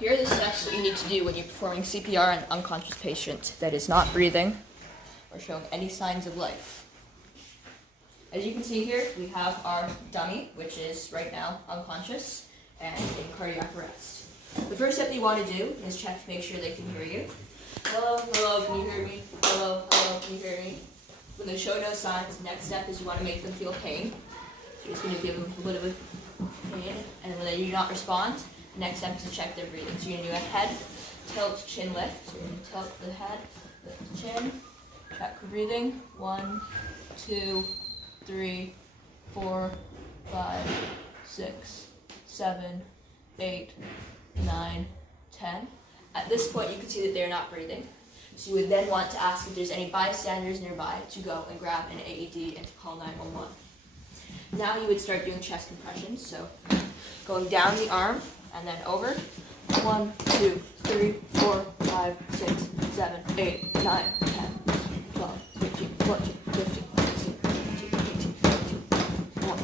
Here are the steps that you need to do when you're performing CPR on an unconscious patient that is not breathing or showing any signs of life. As you can see here, we have our dummy, which is right now unconscious and in cardiac arrest. The first step you want to do is check to make sure they can hear you. Hello, hello, can you hear me? Hello, hello, can you hear me? When they show no signs, the next step is you want to make them feel pain. You're just going to give them a little bit of pain, and when they do not respond, the next step is to check their breathing. So you're going to do a head, tilt, chin lift. So you're going to tilt the head, lift the chin, check the breathing. 1, 2, 3, 4, 5, 6, 7, 8, 9, 10. At this point, you can see that they're not breathing. So you would then want to ask if there's any bystanders nearby to go and grab an AED and to call 911. Now you would start doing chest compressions. So going down the arm and then over. 1, 2, 3, 4, 5, 6, 7, 8, 9, 10, 12, 13, 14, 15, 16, 17, 18, 19, 1, 2, 3, 4, 5,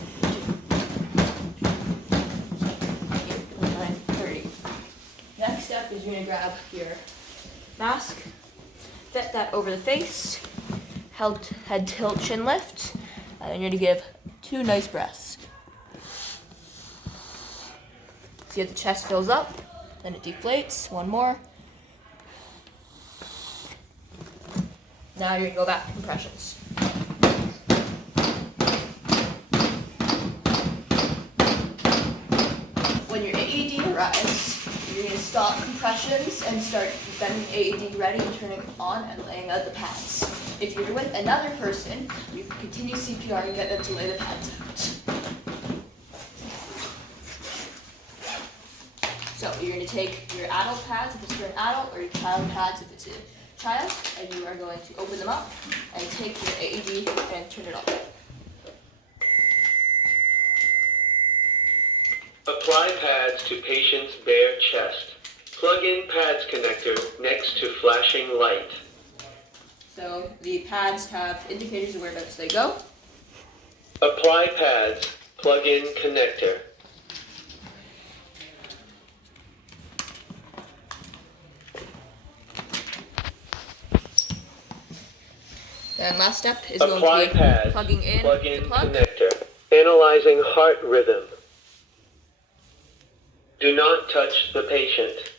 6, 7, 8, 9, 30. Next step is you're going to grab your mask, fit that over the face, head tilt, chin lift, and then you're going to give 2 nice breaths. See if the chest fills up, then it deflates. 1 more. Now you're going to go back to compressions. When your AED arrives, you're going to stop compressions and start getting the AED ready and turning it on and laying out the pads. If you're with another person, you can continue CPR and get them to lay the pads out. So you're going to take your adult pads if it's for an adult, or your child pads if it's a child, and you are going to open them up and take your AED and turn it on. Apply pads to patient's bare chest. Plug in pads connector next to flashing light. So the pads have indicators of whereabouts they go. Apply pads, plug in connector. Then last step is Apply going to be pads, plugging in plug the in plug. connector. Analyzing heart rhythm. Do not touch the patient.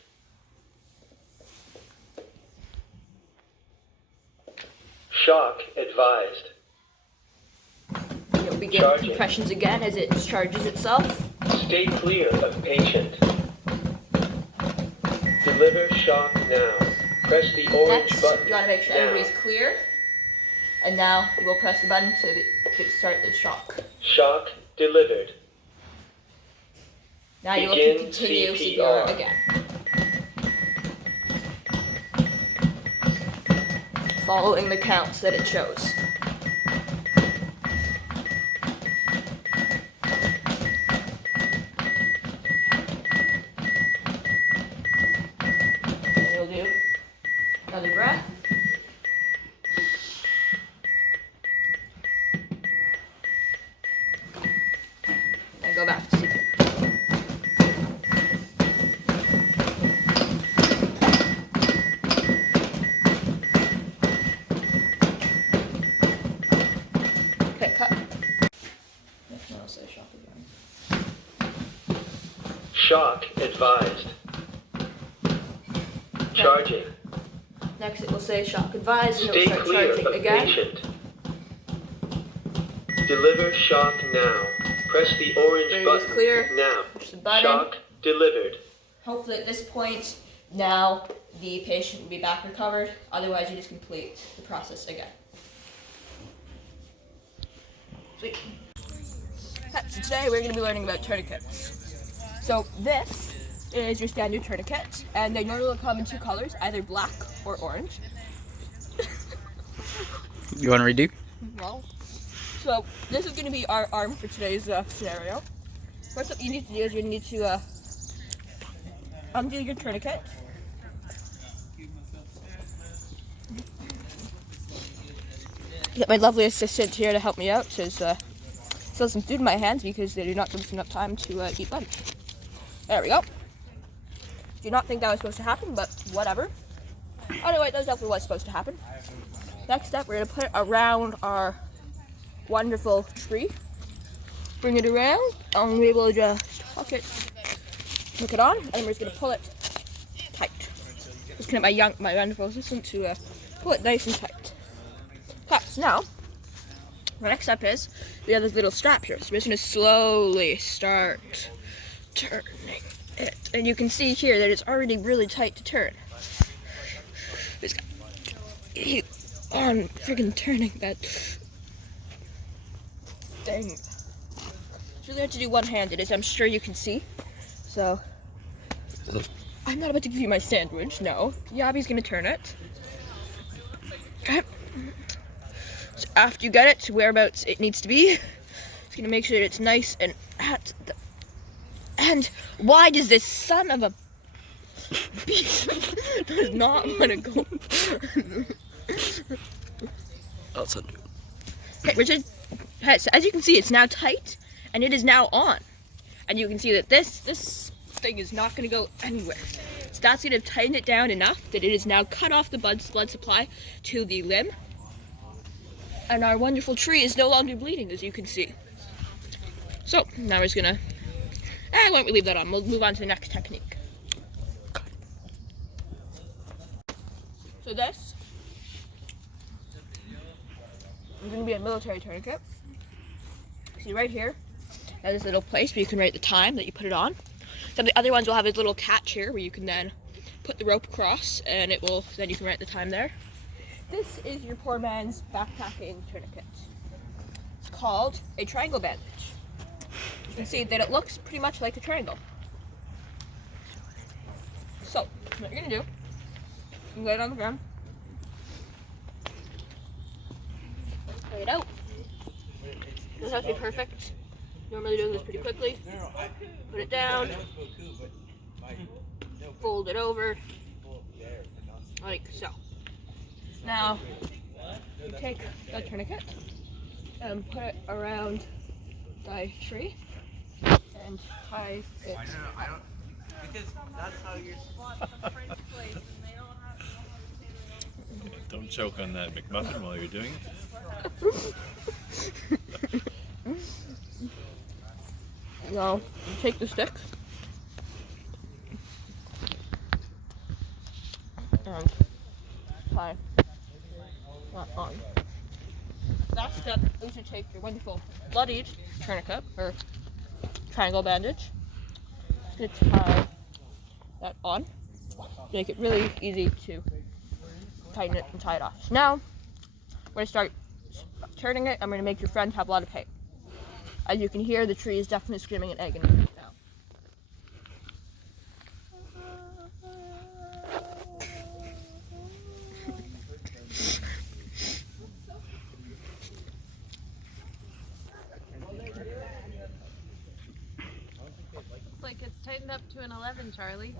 Shock advised. You'll begin Charging. compressions again as it discharges itself. Stay clear of patient. Deliver shock now. Press the orange Next, button you want to make sure now. everybody's clear. And now you will press the button to start the shock. Shock delivered. Now you will Begin continue CPR. CPR again. Following the counts that it shows. And you'll do another breath. And go back to CPR. Okay, cut. Next one I'll say shock again. Shock advised. Charging. Next it will say shock advised and it Stay will start clear charging of again. patient. Deliver shock now. Press the orange There it is button clear. now. Push the button. Shock delivered. Hopefully at this point, now the patient will be back recovered. Otherwise, you just complete the process again. Sweet. Okay, so today we're going to be learning about tourniquets. So this is your standard tourniquet, and they normally come in 2 colors, either black or orange. You want to redo? Well, so this is going to be our arm for today's scenario. First what you need to do is you need to undo your tourniquet. Get my lovely assistant here to help me out, because still some food in my hands because they do not give us enough time to eat lunch. There we go. Do not think that was supposed to happen, but whatever. Anyway, that definitely was supposed to happen. Next up, we're going to put it around our wonderful tree. Bring it around, and we'll be able to just hook it on, and we're just going to pull it tight. Just going to get my wonderful assistant to pull it nice and tight. Okay, so now, the next step is, we have this little strap here, so we're just going to slowly start turning it. And you can see here that it's already really tight to turn. Just keep on freaking turning that thing. It's really hard to do one-handed, as I'm sure you can see. So, I'm not about to give you my sandwich, no. Yabby's gonna turn it. Okay. So after you get it to whereabouts it needs to be, it's gonna make sure that it's nice and at the... And why does this son of a beast does not want to go? Outside. Okay, Richard, so as you can see, it's now tight, and it is now on. And you can see that this thing is not going to go anywhere. So that's going to tighten it down enough that it is now cut off the blood supply to the limb. And our wonderful tree is no longer bleeding, as you can see. So, now we're just going to... why don't we leave that on? We'll move on to the next technique. So this is going to be a military tourniquet. See right here, there's this little place where you can write the time that you put it on. Some of the other ones will have this little catch here where you can then put the rope across, and it will, then you can write the time there. This is your poor man's backpacking tourniquet. It's called a triangle bandage. You can see that it looks pretty much like a triangle. So, what you're going to do, you lay it on the ground, lay it out. It doesn't have to be perfect. Normally doing this pretty quickly. Put it down, fold it over, like so. Now, you take the tourniquet and put it around the tree and tie it. I don't, because that's how you're. Don't choke on that McMuffin while you're doing it. Now, you take the stick and tie that on. Last step is to take your wonderful bloodied tourniquet, or triangle bandage. Just gonna tie that on. Make it really easy to tighten it and tie it off. So now, we're going to start turning it. I'm going to make your friend have a lot of pain. As you can hear, the tree is definitely screaming in agony right now. Looks like it's tightened up to an 11, Charlie.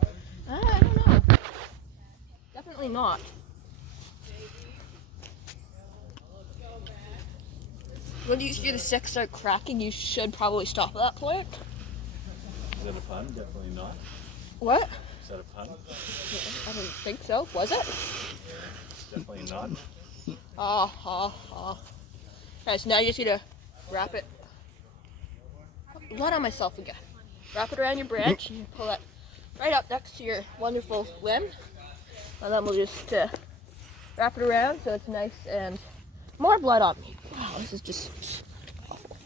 I don't know. Definitely not. When you hear the stick start cracking, you should probably stop at that point. Is that a pun? Definitely not. What? Is that a pun? I don't think so. Was it? Definitely not. Okay, so now you just need to wrap it. Blood on myself again. Wrap it around your branch and pull it right up next to your wonderful limb. And then we'll just wrap it around so it's nice and more blood on me. Wow, this is just awful.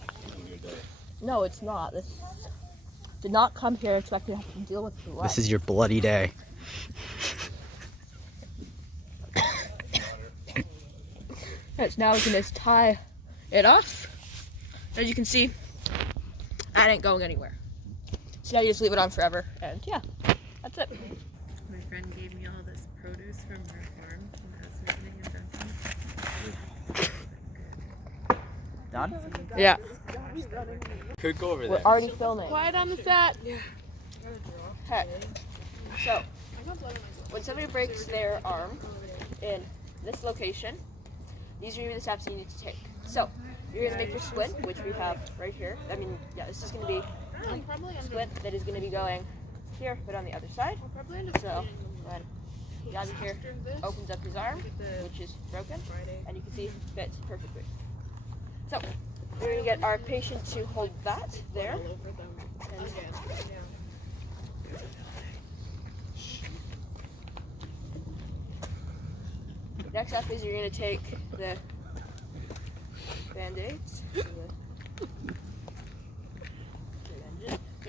No, it's not. This did not come here expecting to have to deal with blood. This is your bloody day. Alright, so now we can just tie it off. As you can see, that ain't going anywhere. So now you just leave it on forever, and yeah, that's it. My friend gave me all this produce from her farm and has visiting intentions. Done? Yeah, Could go over we're there. already filming. Quiet on the set. Okay, so when somebody breaks their arm in this location, these are the steps you need to take. So you're gonna make your splint, which we have right here. I mean, yeah, this is gonna be splint that is gonna be going here, but on the other side. So when Yavi here opens up his arm, which is broken, and you can see it fits perfectly. So we're going to get our patient to hold that there. And next up is you're going to take the band-aids.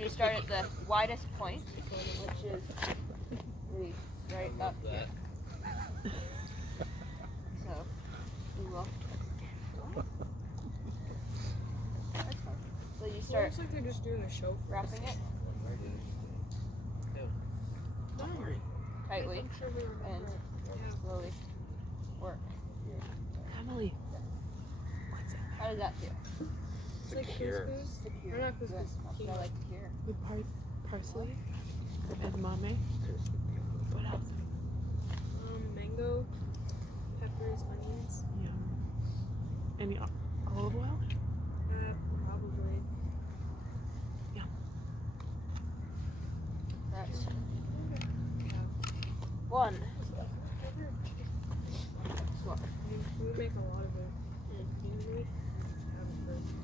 You start at the widest point, which is right up here. So we will. So you start. Looks like they're just doing a show. Wrapping it tightly and slowly work. Emily. How does that feel? It's like couscous. Secure. Or not Good. couscous. That's what I like to hear. With parsley. Edamame. What else? Mango. Peppers, onions. Yeah. Any olive oil? Probably. Yeah. That's one. Swap. We would make a lot of it. Usually. Have it first.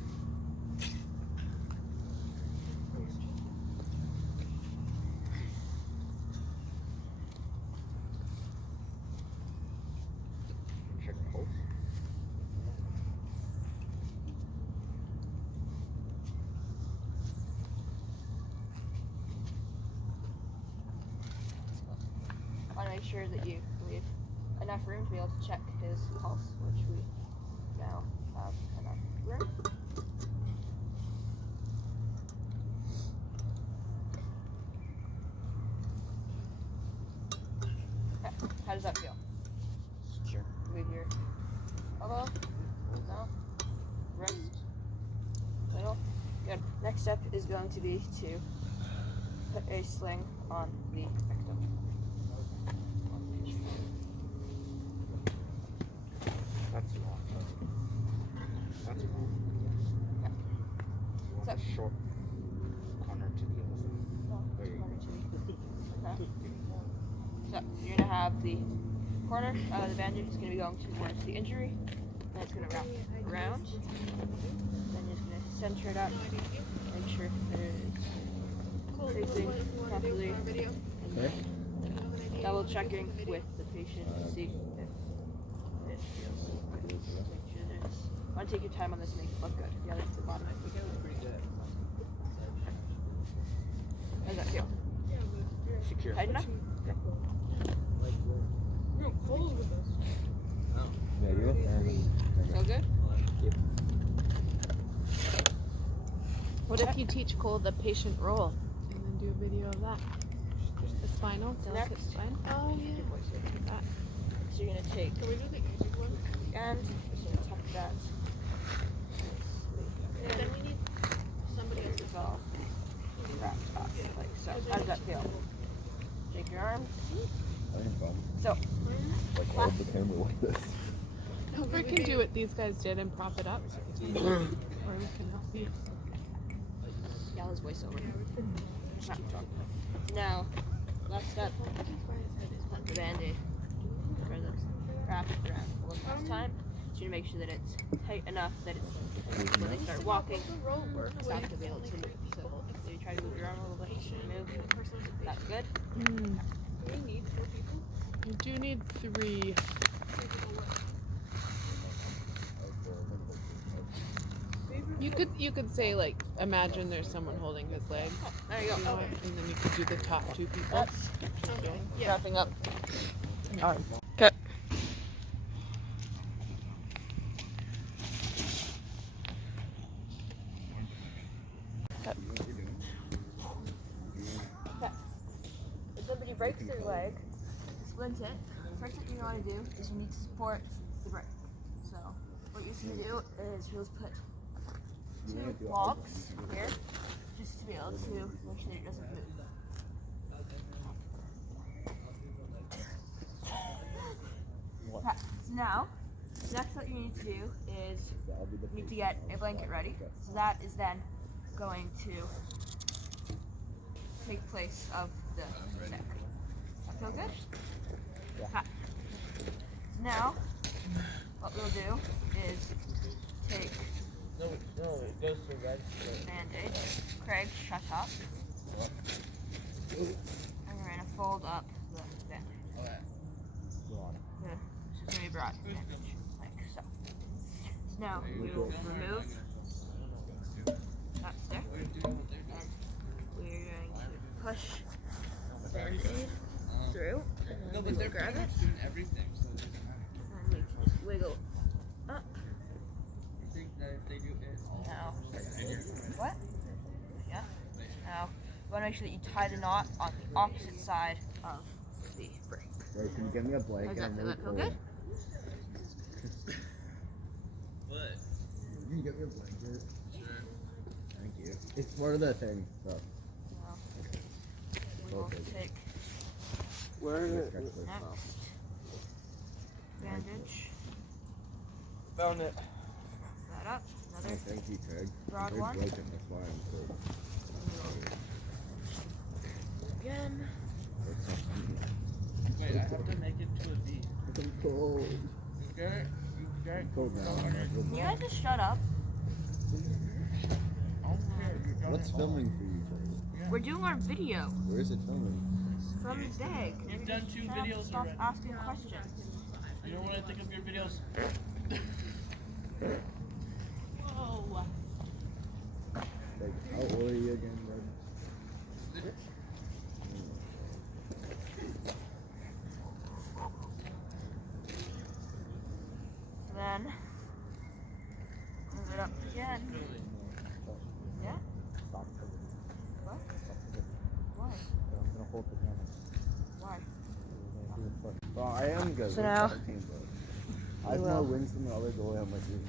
Want to make sure that you leave enough room to be able to check his pulse, which we now have enough room. Okay. How does that feel? Sure. With your elbow? No? Wrist? Middle? Good. Next step is going to be to put a sling on the victim. That's wrong. That's wrong. Yeah. You want So- a short corner to the other side. There you go. Okay. So you're gonna have the corner of the bandage is gonna be going towards the injury, then it's gonna wrap around, then you're just gonna center it up, make sure that it is facing properly, Okay. double checking with the patient to see if it feels good. Make sure there's. Want to take your time on this and make it look good. Yeah, that's the bottom. I think it looks pretty good. How does that feel? Secure. Tight enough? Real cold with this. Yeah, you Feel good? What if you teach Cole the patient roll and then do a video of that? The spinal, delicate Next. spine. Oh yeah. That. So you're gonna take Can we do the easy one? and just gonna tuck that. Then we need somebody This is all wrapped up like so. How does that feel? Shake your arms. So, Like hold the camera like this. We can do what these guys did and prop it up. Or we can help you. Yala's voiceover. Now, last step is put the band-aid for the wrap around one last time. So you make sure that it's tight enough that it's when they start walking, it's not gonna be able to move. So you try to move your arm a little bit, move. That's good. You do need 3. You could say like imagine there's someone holding his legs. There you You know go. what? And then you could do the top 2 people. That's wrapping up. Arm. Okay. If somebody breaks their leg, splint it, the first thing you want to do is you need to support the break. So what you can do is you'll put 2 logs here just to be able to make sure that it doesn't move. Okay, so now, next what you need to do is you need to get a blanket ready. So that is then going to take place of the neck. That feel good? Yeah. Ha. Now, what we'll do is take No, it goes to red. bandage. Craig, shut up. And we're gonna fold up the bandage. Okay. This is gonna be broad bandage, like so. So now we will remove that stick, and we're going to push the band-aid through, and then we will grab it, doing everything, so it doesn't matter. and we just wiggle up. You think that if they do it all Now, what? Yeah. Now, you want to make sure that you tie the knot on the opposite side of the break. Wait, can you get me a blanket? How's that I'm feel? really That feel cold. good? What? Can you get me a blanket? Sure. Thank you. It's part of the thing, so. Now, we will Okay. take Where Let's next this off. bandage, Found it. that up, Oh, another thank you, Craig. broad It's one. broken, that's why I'm cold. Again. Wait, I have to make it to a V. I'm cold. You get it? You get it? Cold now. Can you guys just shut up? I don't care. You got What's it all. filming for you, Craig? We're doing our video Where is it filming? from the bag. You've done 2 Shut up, videos stop already. asking questions. You know what I think of your videos? Whoa. Like, how old are you again, bud? Then move it up again. Yeah? Stop. What? Why? I'm gonna hold the camera. Why? Well, I am good. So with now- 17, but I have You more will. wins than the other goalie on my team.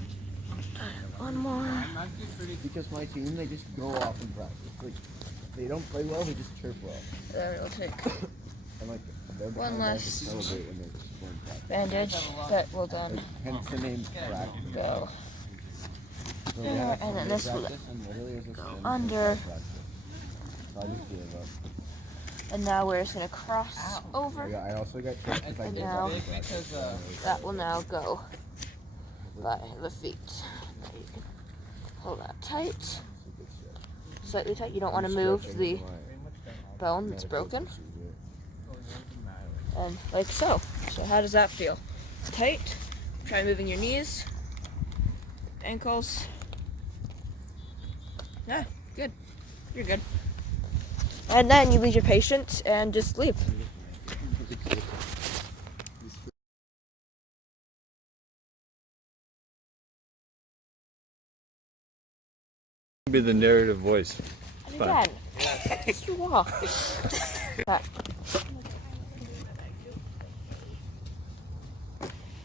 One more. I'm actually pretty. Because my team, they just go off in practice. Like, they don't play well, they just chirp well. Then we'll take And like, they're the One kind of guys less. that celebrate when they score in practice. bandage that will then Like, hence the name practice. go So we there, had and then Sunday this will practice, and literally it was just them under. practice. So I just gave up. And now we're just gonna cross over. I also got kicked because I And gave now- up. in practice. Because, That will now go by the feet. Now you can hold that tight, slightly tight. You don't want to move the bone that's broken. And like so. So how does that feel? Tight. Try moving your knees, ankles. Yeah, good. You're good. And then you leave your patient and just leave. Be the narrative voice. And Fine. again, Mr. Wall. Right.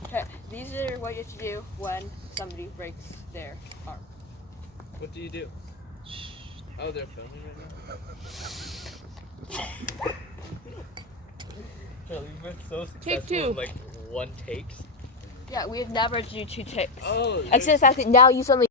Okay, these are what you have to do when somebody breaks their arm. what do you do? Oh, they're filming right now? Charlie, you've been so successful Take two. with, like, 1 takes. Yeah, we have never do 2 takes. Oh, Except the fact that now you suddenly